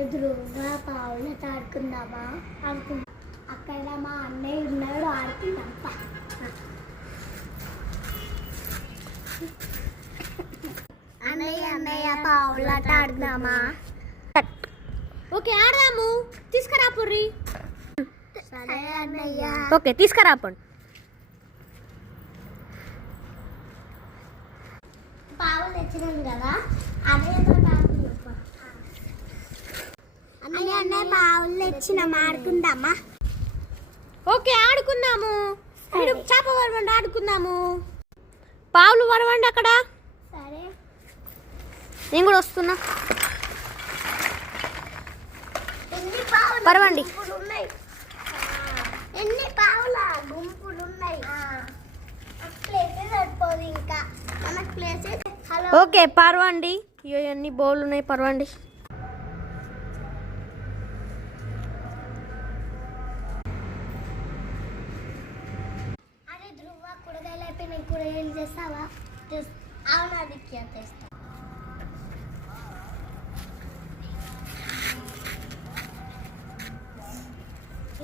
ఎదురుగా పావులతో ఆడుకుందామా? ఆడుకుందాం. అక్కడ మా అన్నయ్య ఉన్నాడు, ఆడుకుందాం. అన్నయ్య పావులతో ఆడుకుందామా? ఓకే ఆడదాము. తీసుకురా పుర్రి. సరే అన్నయ్య. ఓకే తీసుకురాపండి. పావులు తెచ్చినాం కదా, అదే అన్నయ్య పావులు తెచ్చినాం, ఆడుకుందామా? ఓకే ఆడుకుందాము. మీరు చేప పడవండి, ఆడుకుందాము. పావులు పడవండి అక్కడ. సరే నేను కూడా వస్తున్నా. పరవండి. ఎన్ని పావుల గుంపులు ఉన్నాయి. ప్లేస్ సరిపోదు, ఇంకా మనకు ప్లేస్. Hello okay పరవండి. ఇవన్నీ బౌల్ ఉన్నాయి, పరవండి. అరే ధ్రువ, కూరగాయలు అయిపోయినాయి, కూరగాయలు చేస్తావా? అవునా దిక్కి తెస్తా.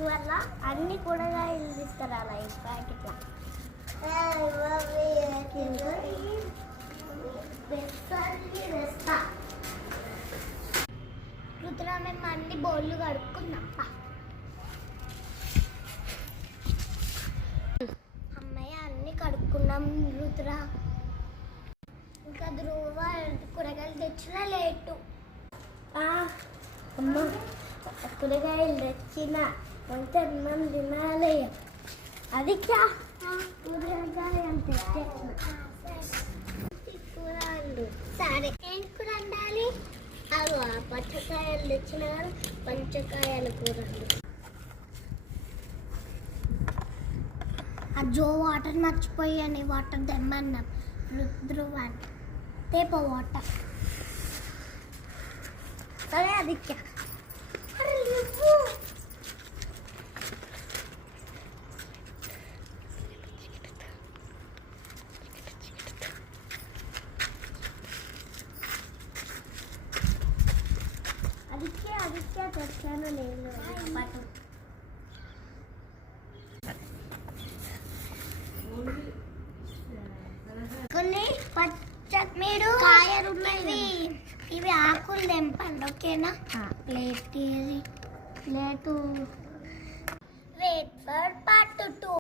ఇవల్ల అన్ని కూరగాయలు తీసుకురాలా ఈ ప్యాకెట్లా. రుద్రా, మేము అన్ని బౌళ్ళు కడుక్కున్నాం. అమ్మయ్య అన్ని కడుక్కున్నాం రుద్రా. ఇంకా ధ్రువ కూరగాయలు తెచ్చినా లేటు. అమ్మ కూరగాయలు తెచ్చిన కొంచెం అన్నం తినాలి. అది కూరగాయలు తెచ్చిన కూరలు. సరే ఏం కూర వండాలి? అవి పచ్చకాయలు తెచ్చిన కదా, పచ్చకాయల కూరలు. ఆ జో వాటర్ మర్చిపోయాను, వాటర్ తెమ్మన్నాం రుద్రువాన్. తేప వాటర్. సరే అది అదికే తెచ్చాను నేను. కొన్ని మీరు కాయలు ఉన్నాయి, ఇవి ఆకులు తెంపండి. ఓకేనా? Plate plate. Wait for part 2.